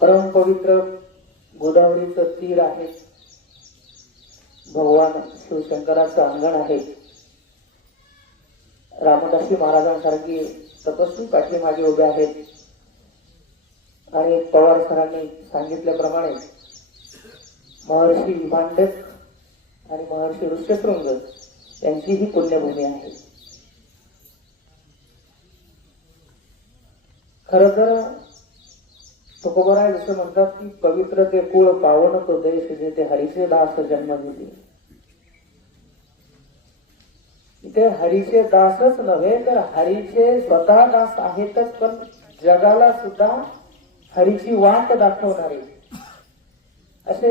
परम पवित्र गोदावरीचं तीर आहे, भगवान शिवशंकराचं अंगण आहे. रामदासी महाराजांसारखी तपस्वी पाठीमागे उभे आहेत आणि पवार सरांनी सांगितल्याप्रमाणे महर्षी विभांडक आणि महर्षी ऋष्यशृंग यांची ही पुण्यभूमी आहे. खरं तर तुकोबराय जसं म्हणतात की पवित्र ते कुळ पावन तो देश जेथे हरीचे दास जन्म दिली. इथे हरीचे दासच नव्हे तर हरीचे स्वतः दास आहेतच, पण जगाला सुद्धा हरीची वाट दाखवणारे असे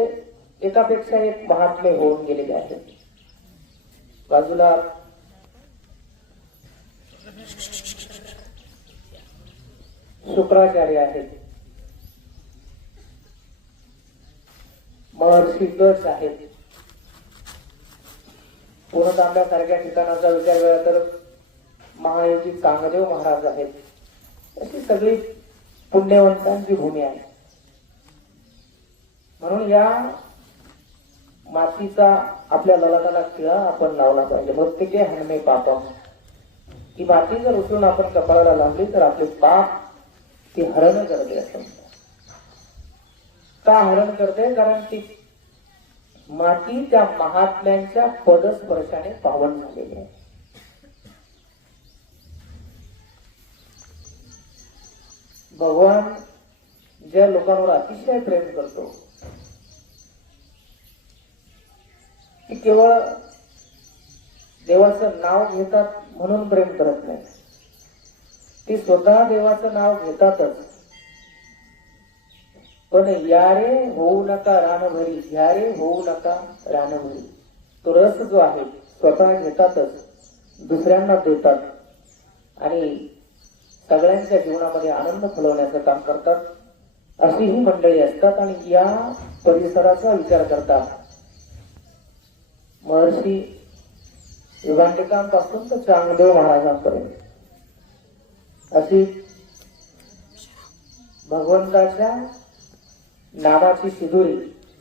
एकापेक्षा एक महात्मे होऊन गेलेले आहेत. बाजूला शुक्राचार्य आहेत, महर्षी दक्ष आहेत. पूर्णतांब्यासारख्या ठिकाणाचा विचार केला तर महायोगी कांगदेव महाराज आहेत. अशी सगळी पुण्यवंतांची भूमी आहे. म्हणून या मातीचा आपल्या ललाटाला खिळा आपण लावला पाहिजे. प्रत्येके हनमे पापम, ही माती जर उचलून आपण कपाळाला लावली तर आपले पाप ती हरण करते. असं का हरण करते? कारण ती माती त्या महात्म्यांच्या पदस्पर्शाने पावन झालेली आहे. भगवान ज्या लोकांवर अतिशय प्रेम करतो ती केवळ देवाचं नाव घेतात म्हणून प्रेम करत नाही, ती स्वतः देवाचं नाव घेतातच. पण यारे होऊ नका रानभरी, यारे होऊ नका रानभरी, तो रस जो आहे स्वतः घेतातच, दुसऱ्यांना देतात आणि सगळ्यांच्या जीवनामध्ये आनंद फुलवण्याचं काम करतात. अशी ही मंडळी असतात आणि या परिसराचा विचार करतात. महर्षी युगांतिकांपासून तर चांगदेव महाराजांपर्यंत अशी भगवंताच्या नामाची शिदोरी,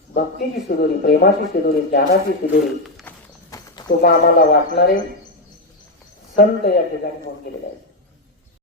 भक्तीची शिदोरी, प्रेमाची शिदोरी, ज्ञानाची शिदोरी तुम्हा आम्हाला वाटणारे संत या ठिकाणी होऊन गेलेले आहेत.